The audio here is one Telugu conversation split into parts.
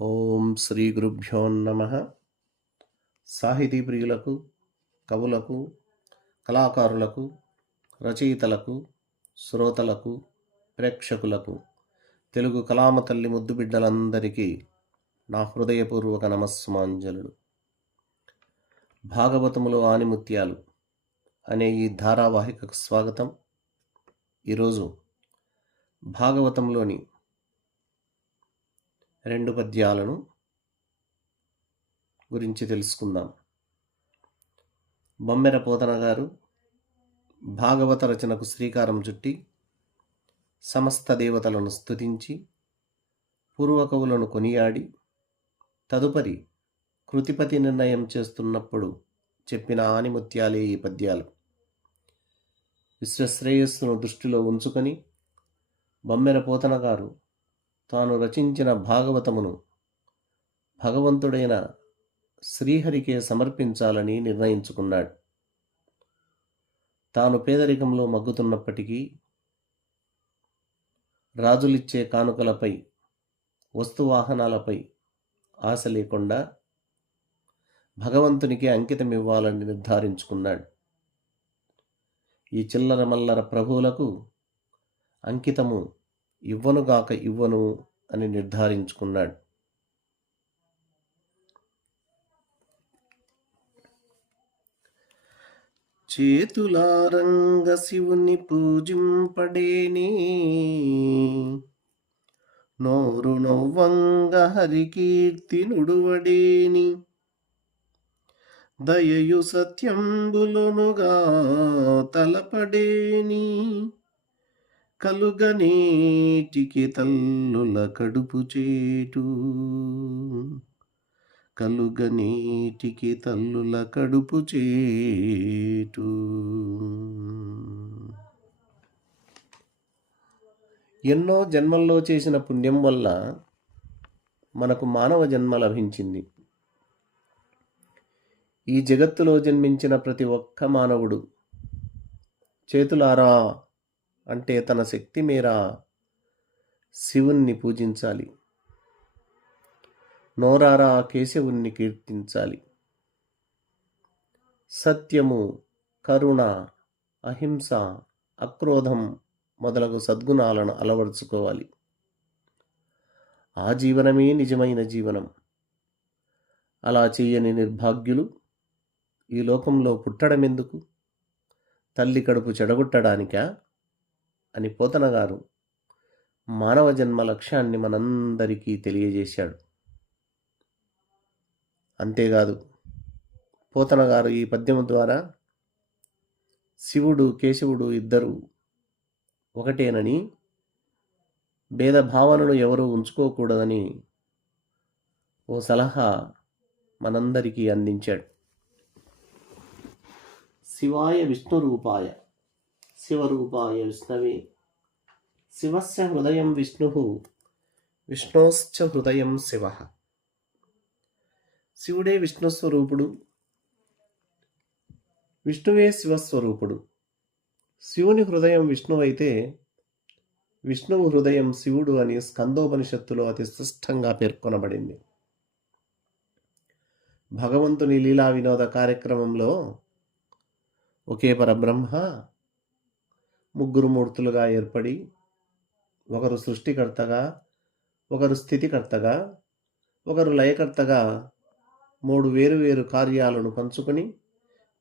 ఓం శ్రీ గురుభ్యో నమ. సాహితీ ప్రియులకు కవులకు కళాకారులకు రచయితలకు శ్రోతలకు ప్రేక్షకులకు తెలుగు కళామ తల్లి ముద్దు బిడ్డలందరికీ నా హృదయపూర్వక నమస్సుమాంజలుడు భాగవతములో ఆనిముత్యాలు అనే ఈ ధారావాహికకు స్వాగతం. ఈరోజు భాగవతంలోని రెండు పద్యాలను గురించి తెలుసుకుందాం. బొమ్మెర పోతన గారు భాగవత రచనకు శ్రీకారం చుట్టి సమస్త దేవతలను స్తుతించి పూర్వకవులను కొనియాడి తదుపరి కృతిపతి నిర్ణయం చేస్తున్నప్పుడు చెప్పిన ఆనిముత్యాలే ఈ పద్యాలు. విశ్వశ్రేయస్సును దృష్టిలో ఉంచుకొని బొమ్మెర పోతన గారు తాను రచించిన భాగవతమును భగవంతుడైన శ్రీహరికే సమర్పించాలని నిర్ణయించుకున్నాడు. తాను పేదరికంలో మగ్గుతున్నప్పటికీ రాజులిచ్చే కానుకలపై వస్తువాహనాలపై ఆశ లేకుండా భగవంతునికి అంకితమివ్వాలని నిర్ధారించుకున్నాడు. ఈ చిల్లర మల్లర ప్రభువులకు అంకితము ఇవ్వనుగాక ఇవ్వను అని నిర్ధారించుకున్నాడు. చేతులారంగ శివుని పూజింపడేని. నోరు నవ్వంగ హరికీర్తి నుడువడేని దయయు సత్యంబులునుగా తలపడేని. కలుగనీటికి తల్లుల కడుపు చేటు. కలుగనీటికి తల్లుల కడుపు చేటు. ఎన్నో జన్మల్లో చేసిన పుణ్యం వల్ల మనకు మానవ జన్మ లభించింది. ఈ జగత్తులో జన్మించిన ప్రతి ఒక్క మానవుడు చేతులారా అంటే తన శక్తి మేర శివుణ్ణి పూజించాలి. నోరారా కేశవుణ్ణి కీర్తించాలి. సత్యము కరుణ అహింస అక్రోధం మొదలగు సద్గుణాలను అలవరుచుకోవాలి. ఆ జీవనమే నిజమైన జీవనం. అలా చేయని నిర్భాగ్యులు ఈ లోకంలో పుట్టడమెందుకు? తల్లి కడుపు చెడగొట్టడానికా? అని పోతన గారు మానవ జన్మ లక్ష్యాన్ని మనందరికీ తెలియజేశాడు. అంతేకాదు పోతన గారు ఈ పద్యము ద్వారా శివుడు కేశవుడు ఇద్దరు ఒకటేనని భేదభావనను ఎవరూ ఉంచుకోకూడదని ఓ సలహా మనందరికీ అందించాడు. శివాయ విష్ణురూపాయ శివరూపాయ విష్ణవే. శివస్య హృదయం విష్ణు విష్ణోశ్చ హృదయం శివ. శివుడే విష్ణుస్వరూపుడు విష్ణువే శివస్వరూపుడు శివుని హృదయం విష్ణువు అయితే విష్ణువు హృదయం శివుడు అని స్కందోపనిషత్తులో అతి స్పష్టంగా పేర్కొనబడింది. భగవంతుని లీలా వినోద కార్యక్రమంలో ఒకే పరబ్రహ్మ ముగ్గురు మూర్తులుగా ఏర్పడి ఒకరు సృష్టికర్తగా ఒకరు స్థితికర్తగా ఒకరు లయకర్తగా మూడు వేరువేరు కార్యాలను పంచుకొని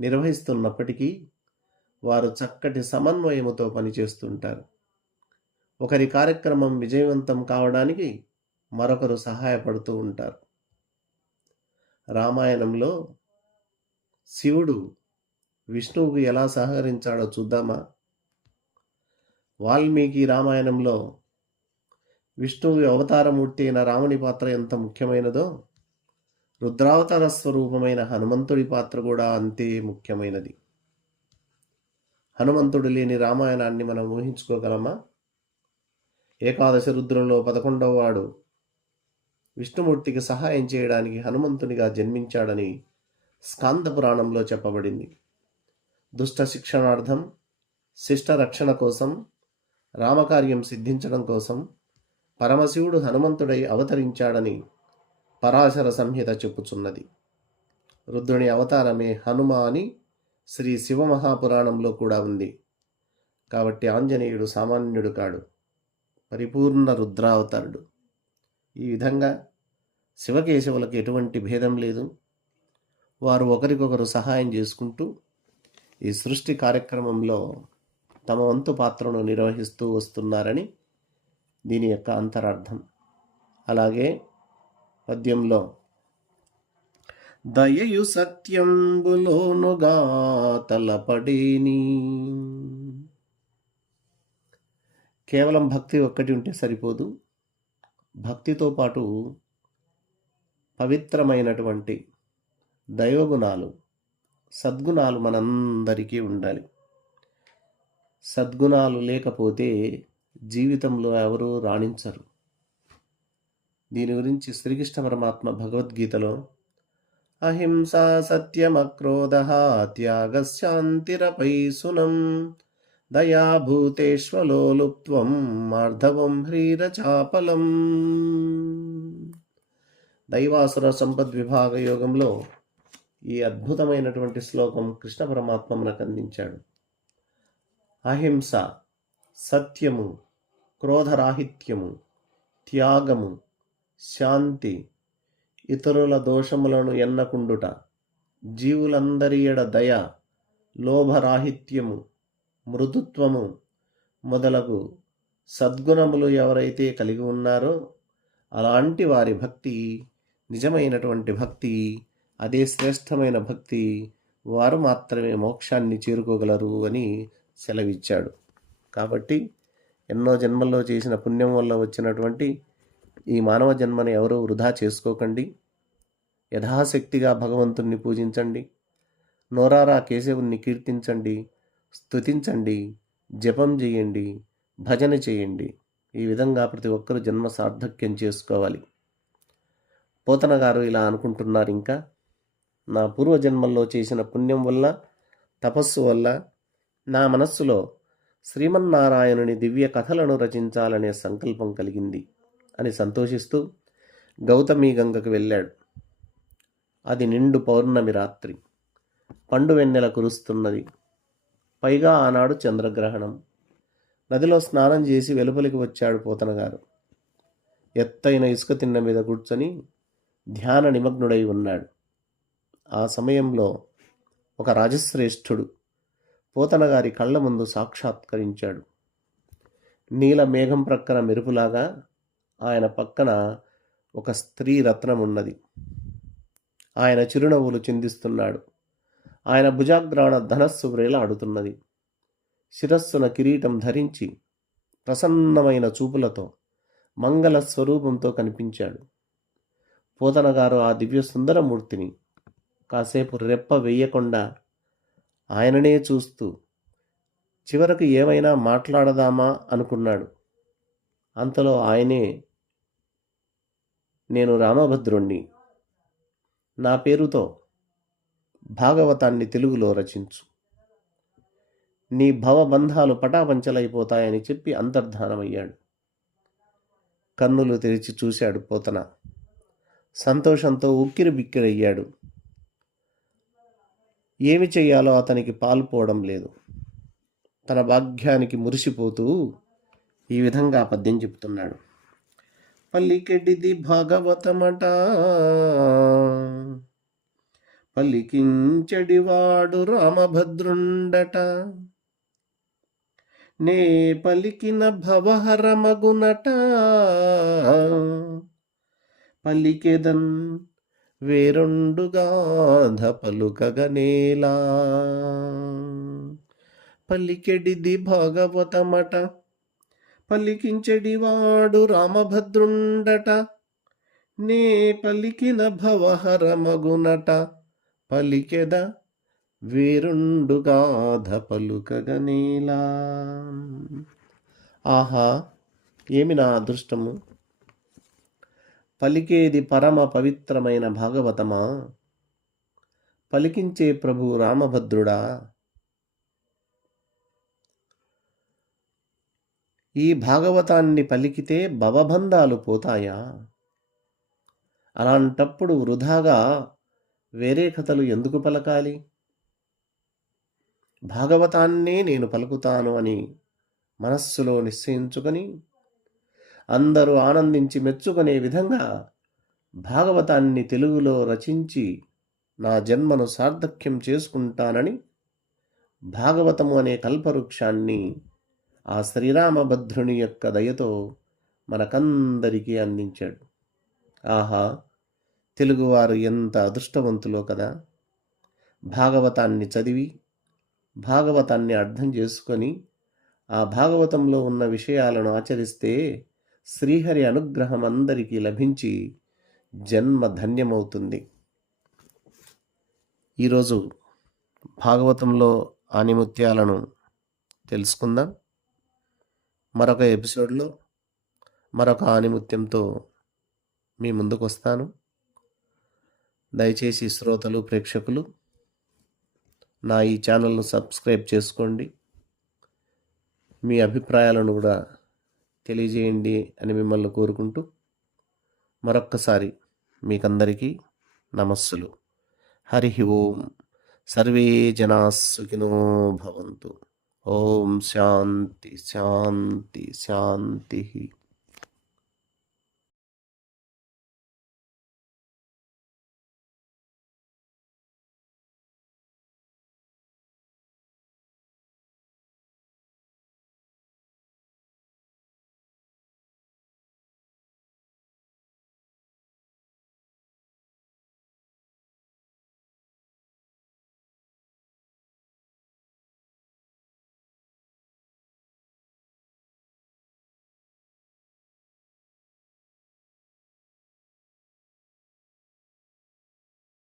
నిర్వహిస్తున్నప్పటికీ వారు చక్కటి సమన్వయముతో పనిచేస్తుంటారు. ఒకరి కార్యక్రమం విజయవంతం కావడానికి మరొకరు సహాయపడుతూ ఉంటారు. రామాయణంలో శివుడు విష్ణువుకు ఎలా సహకరించాడో చూద్దామా? వాల్మీకి రామాయణంలో విష్ణువు అవతారమూర్తి అయిన రాముని పాత్ర ఎంత ముఖ్యమైనదో రుద్రావతార స్వరూపమైన హనుమంతుడి పాత్ర కూడా అంతే ముఖ్యమైనది. హనుమంతుడు లేని రామాయణాన్ని మనం ఊహించుకోగలమా? ఏకాదశ రుద్రంలో పదకొండవ వాడు విష్ణుమూర్తికి సహాయం చేయడానికి హనుమంతునిగా జన్మించాడని స్కాంద పురాణంలో చెప్పబడింది. దుష్ట శిక్షణార్థం శిష్ట రక్షణ కోసం రామకార్యం సిద్ధించడం కోసం పరమశివుడు హనుమంతుడై అవతరించాడని పరాశర సంహిత చెప్పుచున్నది. రుద్రుని అవతారమే హనుమ అని శ్రీ శివమహాపురాణంలో కూడా ఉంది. కాబట్టి ఆంజనేయుడు సామాన్యుడు కాడు. పరిపూర్ణ రుద్రావతారుడు. ఈ విధంగా శివకేశవులకు ఎటువంటి భేదం లేదు. వారు ఒకరికొకరు సహాయం చేసుకుంటూ ఈ సృష్టి కార్యక్రమంలో తమ వంతు పాత్రను నిర్వహిస్తూ వస్తున్నారని దీని యొక్క అంతరార్థం. అలాగే పద్యంలో దయయు సత్యంబులోనుగా తలపడేని కేవలం భక్తి ఒక్కటి ఉంటే సరిపోదు. భక్తితో పాటు పవిత్రమైనటువంటి దైవగుణాలు సద్గుణాలు మనందరికీ ఉండాలి. సద్గుణాలు లేకపోతే జీవితంలో ఎవరూ రాణించరు. దీని గురించి శ్రీకృష్ణ పరమాత్మ భగవద్గీతలో అహింసా సత్యమక్రోధ త్యాగశాంతిరపైసునం దయాభూతేష్వలోలుప్త్వం మార్ధవం హ్రీరచాపలం. దైవాసుర సంపద్ విభాగ యోగంలో ఈ అద్భుతమైనటువంటి శ్లోకం కృష్ణ పరమాత్మ మనకు అందించాడు. అహింస సత్యము క్రోధరాహిత్యము త్యాగము శాంతి ఇతరుల దోషములను ఎన్నకుండుట జీవులందరి ఎడ దయ లోభరాహిత్యము మృదుత్వము మొదలగు సద్గుణములు ఎవరైతే కలిగి ఉన్నారో అలాంటి వారి భక్తి నిజమైనటువంటి భక్తి అదే శ్రేష్టమైన భక్తి వారు మాత్రమే మోక్షాన్ని చేరుకోగలరు అని సెలవిచ్చాడు. కాబట్టి ఎన్నో జన్మల్లో చేసిన పుణ్యం వల్ల వచ్చినటువంటి ఈ మానవ జన్మని ఎవరూ వృధా చేసుకోకండి. యథాశక్తిగా భగవంతుణ్ణి పూజించండి. నోరారా కేశవుణ్ణి కీర్తించండి. స్తుతించండి. జపం చేయండి. భజన చేయండి. ఈ విధంగా ప్రతి ఒక్కరూ జన్మ సార్థక్యం చేసుకోవాలి. పోతన గారు ఇలా అనుకుంటున్నారు ఇంకా నా పూర్వజన్మల్లో చేసిన పుణ్యం వల్ల తపస్సు వల్ల నా మనస్సులో శ్రీమన్నారాయణుని దివ్య కథలను రచించాలనే సంకల్పం కలిగింది అని సంతోషిస్తూ గౌతమి గంగకు వెళ్ళాడు. అది నిండు పౌర్ణమి రాత్రి. పండు వెన్నెల కురుస్తున్నది. పైగా ఆనాడు చంద్రగ్రహణం. నదిలో స్నానం చేసి వెలుపలికి వచ్చాడు పోతనగారు. ఎత్తైన ఇసుక తిన్న మీద కూర్చొని ధ్యాన నిమగ్నుడై ఉన్నాడు. ఆ సమయంలో ఒక రాజశ్రేష్ఠుడు పోతనగారి కళ్ళ ముందు సాక్షాత్కరించాడు. నీల మేఘం ప్రక్కన మెరుపులాగా ఆయన పక్కన ఒక స్త్రీ రత్నం ఉన్నది. ఆయన చిరునవ్వులు చిందిస్తున్నాడు. ఆయన భుజాగ్రాణ ధనస్సు వ్రేలాడుతున్నది శిరస్సున కిరీటం ధరించి ప్రసన్నమైన చూపులతో మంగళ స్వరూపంతో కనిపించాడు. పోతనగారు ఆ దివ్య సుందరమూర్తిని కాసేపు రెప్ప వేయకుండా ఆయననే చూస్తూ చివరకు ఏమైనా మాట్లాడదామా? అనుకున్నాడు. అంతలో ఆయనే నేను రామభద్రుణ్ణి. నా పేరుతో భాగవతాన్ని తెలుగులో రచించు. నీ భవబంధాలు పటాపంచలైపోతాయని చెప్పి అంతర్ధానమయ్యాడు. కన్నులు తెరిచి చూశాడు పోతన. సంతోషంతో ఉక్కిరి బిక్కిరయ్యాడు ఏమి చేయాలో అతనికి పాల్పోవడం లేదు. తన భాగ్యానికి మురిసిపోతూ ఈ విధంగా పద్యం చెప్తున్నాడు పల్లికెడ్డిది భాగవతమట. పలికించడివాడు రామభద్రుండట. నే పలికిన భవహరమగునట. పలికెదన్ వేరొండుగాధ పలుకగనేలా. పలికెడిది భాగవతమట పలికించెడివాడు రామభద్రుండట నే పలికిన భవహరమగునట పలికెద వేరుండుగాధ పలుకగనేలా. ఆహా ఏమి నా అదృష్టము? పలికేది పరమ పవిత్రమైన భాగవతమా? పలికించే ప్రభు రామభద్రుడా? ఈ భాగవతాన్ని పలికితే భవబంధాలు పోతాయా? అలాంటప్పుడు వృధాగా వేరే కథలు ఎందుకు పలకాలి? భాగవతాన్నే నేను పలుకుతాను అని మనస్సులో నిశ్చయించుకొని అందరూ ఆనందించి మెచ్చుకునే విధంగా భాగవతాన్ని తెలుగులో రచించి నా జన్మను సార్థక్యం చేసుకుంటానని భాగవతము అనే కల్పవృక్షాన్ని ఆ శ్రీరామభద్రుని యొక్క దయతో మనకందరికీ అందించాడు. ఆహా తెలుగువారు ఎంత అదృష్టవంతులో కదా! భాగవతాన్ని చదివి భాగవతాన్ని అర్థం చేసుకొని ఆ భాగవతంలో ఉన్న విషయాలను ఆచరిస్తే శ్రీహరి అనుగ్రహం అందరికీ లభించి జన్మ ధన్యమవుతుంది ఈరోజు భాగవతంలో ఆనిముత్యాలను తెలుసుకుందాం. మరొక ఎపిసోడ్లో మరొక ఆనిముత్యంతో మీ ముందుకు వస్తాను దయచేసి శ్రోతలు ప్రేక్షకులు నా ఈ ఛానల్ను సబ్స్క్రైబ్ చేసుకోండి. మీ అభిప్రాయాలను కూడా తెలియజేయండి అని మిమ్మల్ని కోరుకుంటూ మరొక్కసారి మీకందరికీ నమస్సులు. హరి ఓం. సర్వే జనా సుఖినో భవంతు. ఓం శాంతి శాంతి శాంతి.